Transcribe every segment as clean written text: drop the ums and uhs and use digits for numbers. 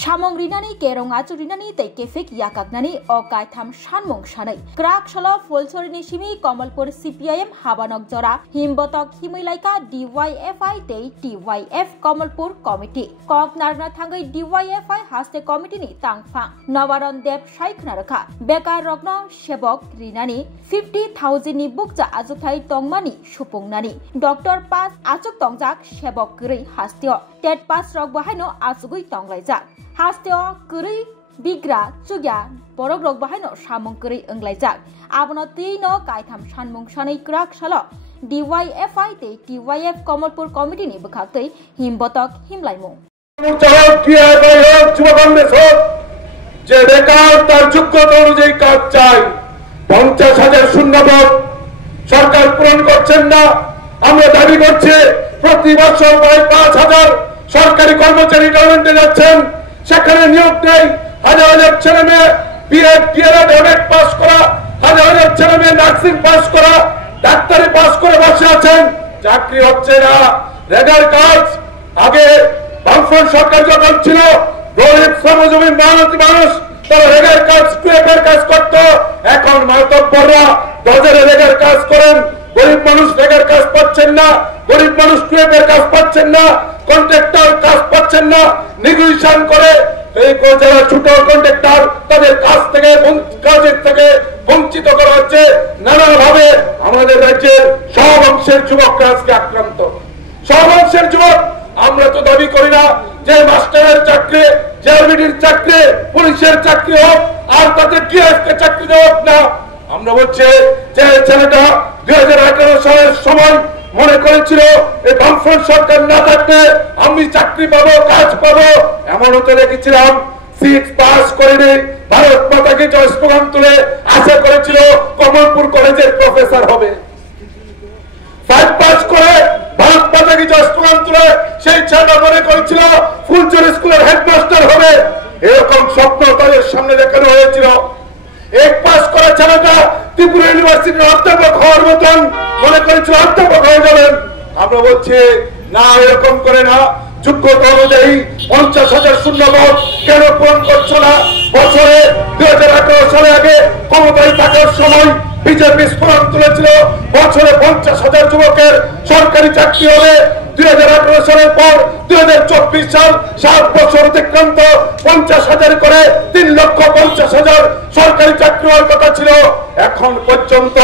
Shamong rinani kerong acu rinani tei kefek yakaknani o kaitham shanmong shanai. Krak shalo Fulsorini shimi Kamalpur CPIM habanok jora himbotok himilaika DYFI tei TYF Kamalpur Committee. Kok narna thangai DYFI haste committee ni tangfang. Nawaron Deb Shaikna rakha. Bekar rokno shebok rinani 50,000 ni bukja ajukai tongmani supungnani. Dr. Pas achuk tongjak shebok gri hastio. Ted Pas rok bahaino achugui tonglaijak. Hasteo kuri bigra chugya borok rok bahaino samung kuri englaijak. Abono tino kaitham shanmung shanai krak shalo DYFI te TYF Kamalpur Committee ni bukhaktei himbotok himlaimung. যে বেকার তার যোগ্যতা অনুযায়ী কাজ চাই 50,000 শূন্যপদ সরকার পূরণ করছেন না। আমরা দাবি করছি প্রতি বছর 5,000 সরকারি কর্মচারী গভর্নমেন্টে যাচ্ছেন, সেখানে নিয়োগ নেই। হাজার হাজার ছেলে মেয়ে বিএড ডিএলএড এমএড পাস করা, হাজার হাজার ছেলে মেয়ে নার্সিং পাস করা, ডাক্তারি পাস করে বসে আছেন, চাকরি হচ্ছে না। রেগার কাজ আগে বামফ্রন্ট সরকার যখন ছিল গরিব শ্রমজীবী মেহনতি মানুষ তারা রেগার কাজ কুয়েপের কাজ করত। এখন মাতব্বররা বাজারে রেগার কাজ করেন, গরিব মানুষ রেগার কাজ পাচ্ছেন না, গরিব মানুষ কুয়েপের কাজ পাচ্ছেন না, কন্ট্রাক্টর কাজ পাচ্ছেন না, নেগোসিয়েশন করে এই যারা ছোট কন্ট্রাক্টর তাদের কাজের থেকে বঞ্চিত করা হচ্ছে। নানাভাবে আমাদের রাজ্যের সব অংশের যুবকরা আজকে আক্রান্ত। সব অংশের যুবক আমরা তো দাবি করি না যে মাস্টারের চাকরি, জেআরবিডির চাকরি, পুলিশের চাকরি হোক আর তাদের ডিএসকে চাকরি দেওয়া হোক না। আমরা বলছি যে ছেলেটা 2018 সালের সময় মনে করেছিল এই বামফ্রন্ট সরকার না থাকলে আমি চাকরি পাবো, কাজ পাবো, এমন হতে রেখেছিলাম। 6 পাস করেনি, ভারত মাতাকে জয় স্লোগান তুলে আশা করেছিল কমলপুর কলেজের প্রফেসর হবে। 5 পাস করে ভারত মাতাকে জয় স্লোগান তুলে সেই ছেলেটা মনে করেছিল ফুলচুরি স্কুলের হেডমাস্টার হবে। এরকম স্বপ্ন তাদের সামনে দেখানো হয়েছিল। 1 পাস করা ছেলেটা ত্রিপুরা ইউনিভার্সিটির অধ্যাপক হওয়ার মতন মনে করেছিল অধ্যাপক হয়ে যাবেন। আমরা বলছি না, এরকম করে না। যোগ্যতা অনুযায়ী 50,000 শূন্যপদ কেন পূরণ করছো না? বছরে 2018 সালে আগে ক্ষমতায় থাকার সময় বিজেপি স্লোগান তুলেছিল বছরে 50,000 যুবকের সরকারি চাকরি হবে। 2018 সালের পর 2024 সাল 7 বছর অতিক্রান্ত 50,000 করে 3,50,000 সরকারি চাকরি হওয়ার কথা ছিল। এখন পর্যন্ত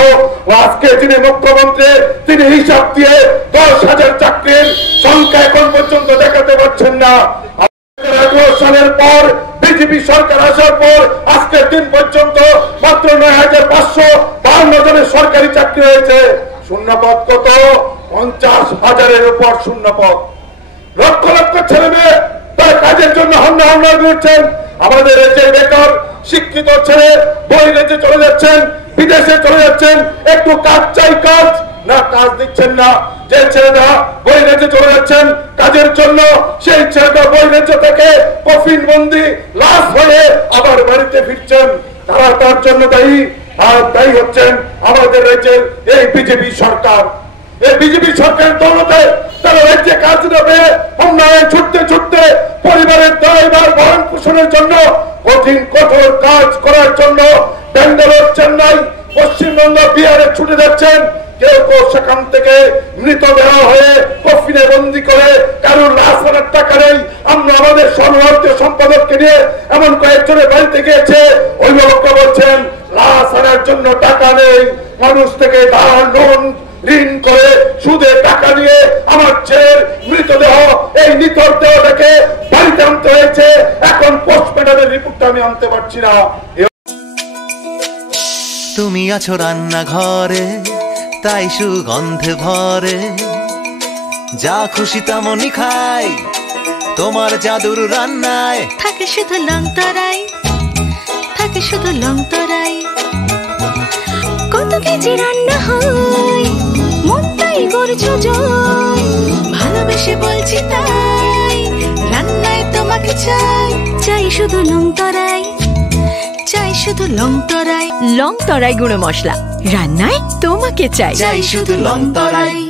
আজকে যিনি মুখ্যমন্ত্রী তিনি হিসাব দিয়ে 10,000 চাকরির সংখ্যা এখন পর্যন্ত দেখাতে পারছেন না। 2018 সালের পর বিজেপি সরকার আসার পর আজকের দিন পর্যন্ত মাত্র 9,552 জনের সরকারি চাকরি হয়েছে। শূন্যপদ কত? 50,000-এর উপর শূন্যপদ। লক্ষ লক্ষ ছেলে মেয়ে তার কাজের জন্য হন্যা করছেন। আমাদের যে বেকার শিক্ষিত ছেলে বহির্দেশে চলে যাচ্ছেন, বিদেশে চলে যাচ্ছেন, একটু কাজ চাই, কাজ না, কাজ দিচ্ছেন না। যে ছেলেরা বহির্দেশে চলে যাচ্ছেন কাজের জন্য, সেই ছেলেটা বহির্দেশে থেকে কফিন বন্দি লাশ হয়ে আবার বাড়িতে ফিরছেন। তারা তার জন্য দায়ী, আর দায়ী হচ্ছেন আমাদের রাজ্যের এই বিজেপি সরকার। এই বিজেপি সরকারের দৌলতে তারা রাজ্যে কাজ দেবে উন্নয়ন ছুটতে ছুটতে পরিবারের দায়ভার ভরণ পোষণের জন্য কঠোর কাজ করার জন্য ব্যাঙ্গালোর, চেন্নাই, পশ্চিমবঙ্গ, বিহারে ছুটে যাচ্ছেন। কেউ কেউ সেখান থেকে মৃতদেহ হয়ে কফিনে বন্দি করে কারোর লাশ আনার টাকা নেই। আমরা আমাদের সর্বভারতীয় সম্পাদককে নিয়ে এমন কয়েকজনের বাড়িতে গিয়েছে, অভিভাবকরা বলছেন লাশ আনার জন্য টাকা নেই, মানুষ থেকে ধার লোন ঋণ করে সুদে টাকা নিয়ে আমার ছেলের মৃতদেহ এই নিথর দেহটাকে বাড়িতে আনতে হয়েছে। এখন পোস্টমর্টমের রিপোর্টটা আমি আনতে পারছি না। তুমি আছো রান্নাঘরে তাই সুগন্ধে ভরে, যা খুশি তেমনই খাই তোমার জাদুর রান্নায়। থাকে শুধু লং তরাই, থাকে শুধু লং তরাই। কত কেজি রান্না হয় মন তাই করছো জয়, ভালোবেসে বলছি তাই রান্নায় তোমাকে চাই। চাই শুধু লং তরাই, চাই শুধু লং তরাই। লং তরাই গুঁড়ো মশলা রান্নায় তোমাকে চাই। চাই শুধু লং তরাই।